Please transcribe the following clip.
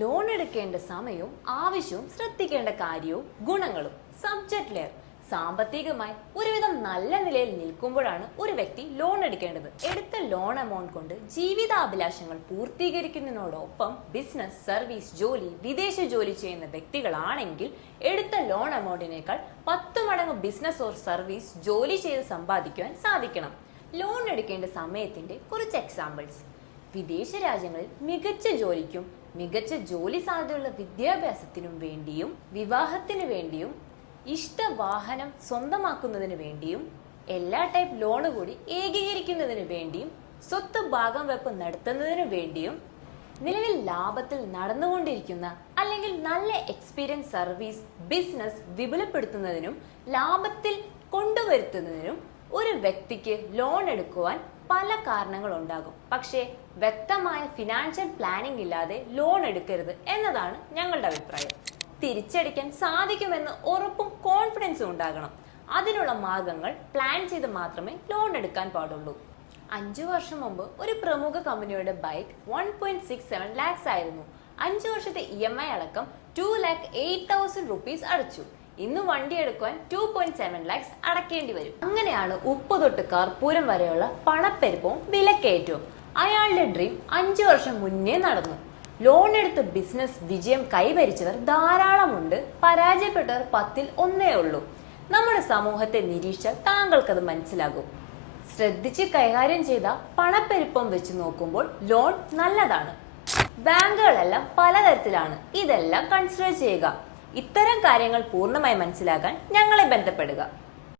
Loan എടുക്കേണ്ട സമയവും ആവശ്യവും ശ്രദ്ധിക്കേണ്ട കാര്യവും ഗുണങ്ങളും. Subject layer. സാമ്പത്തികമായി ഒരുവിധം നല്ല നിലയിൽ നിൽക്കുമ്പോഴാണ് ഒരു വ്യക്തി ലോൺ എടുക്കേണ്ടത്. എടുത്ത ലോൺ എമൗണ്ട് കൊണ്ട് ജീവിതാഭിലാഷങ്ങൾ പൂർത്തീകരിക്കുന്നതിനോടൊപ്പം ബിസിനസ്, സർവീസ്, ജോലി, വിദേശ ജോലി ചെയ്യുന്ന വ്യക്തികളാണെങ്കിൽ എടുത്ത ലോൺ എമൗണ്ടിനേക്കാൾ 10 മടങ്ങ് ബിസിനസ് ഓർ സർവീസ് ജോലി ചെയ്ത് സമ്പാദിക്കുവാൻ സാധിക്കണം. ലോൺ എടുക്കേണ്ട സമയത്തിന്റെ കുറച്ച് എക്സാമ്പിൾസ്. വിദേശ രാജ്യങ്ങളിൽ മികച്ച ജോലിക്കും മികച്ച ജോലി സാധ്യതയുള്ള വിദ്യാഭ്യാസത്തിനും വേണ്ടിയും വിവാഹത്തിന് വേണ്ടിയും ഇഷ്ട വാഹനം സ്വന്തമാക്കുന്നതിന് വേണ്ടിയും എല്ലാ ടൈപ്പ് ലോണ് കൂടി ഏകീകരിക്കുന്നതിന് വേണ്ടിയും സ്വത്ത് ഭാഗം വെപ്പ് നടത്തുന്നതിന് വേണ്ടിയും നിലവിൽ ലാഭത്തിൽ നടന്നുകൊണ്ടിരിക്കുന്ന അല്ലെങ്കിൽ നല്ല എക്സ്പീരിയൻസ് സർവീസ് ബിസിനസ് വിപുലപ്പെടുത്തുന്നതിനും ലാഭത്തിൽ കൊണ്ടുവരുത്തുന്നതിനും ഒരു വ്യക്തിക്ക് ലോൺ എടുക്കുവാൻ പല കാരണങ്ങൾ ഉണ്ടാകും. പക്ഷേ വ്യക്തമായ ഫിനാൻഷ്യൽ പ്ലാനിംഗ് ഇല്ലാതെ ലോൺ എടുക്കരുത് എന്നതാണ് ഞങ്ങളുടെ അഭിപ്രായം. തിരിച്ചടയ്ക്കാൻ സാധിക്കുമെന്ന് ഉറപ്പും കോൺഫിഡൻസും ഉണ്ടാകണം. അതിനുള്ള മാർഗങ്ങൾ പ്ലാൻ ചെയ്ത് മാത്രമേ ലോൺ എടുക്കാൻ പാടുള്ളൂ. 5 വർഷം മുമ്പ് ഒരു പ്രമുഖ കമ്പനിയുടെ ബൈക്ക് 1.67 lakhs ആയിരുന്നു. 5 വർഷത്തെ EMI അടക്കം 2,08,000 rupees അടച്ചു. ഇന്ന് വണ്ടി എടുക്കുവാൻ 2.7 lakhs അടക്കേണ്ടി വരും. അങ്ങനെയാണ് ഉപ്പ് തൊട്ട് കർപ്പൂരം വരെയുള്ള പണപ്പെരുപ്പവും വിലക്കയറ്റവും. അയാളുടെ ഡ്രീം 5 വർഷം മുന്നേ നടന്നു. ലോൺ എടുത്ത് ബിസിനസ് വിജയം കൈവരിച്ചവർ ധാരാളമുണ്ട്. പരാജയപ്പെട്ടവർ 10ൽ 1 ഉള്ളൂ. നമ്മുടെ സമൂഹത്തെ നിരീക്ഷിച്ചാൽ താങ്കൾക്കത് മനസ്സിലാകും. ശ്രദ്ധിച്ച് കൈകാര്യം ചെയ്ത പണപ്പെരുപ്പം വെച്ച് നോക്കുമ്പോൾ ലോൺ നല്ലതാണ്. ബാങ്കുകളെല്ലാം പലതരത്തിലാണ്. ഇതെല്ലാം കൺസിഡർ ചെയ്യുക. ഇത്തരം കാര്യങ്ങൾ പൂർണ്ണമായി മനസ്സിലാക്കാൻ ഞങ്ങളെ ബന്ധപ്പെടുക.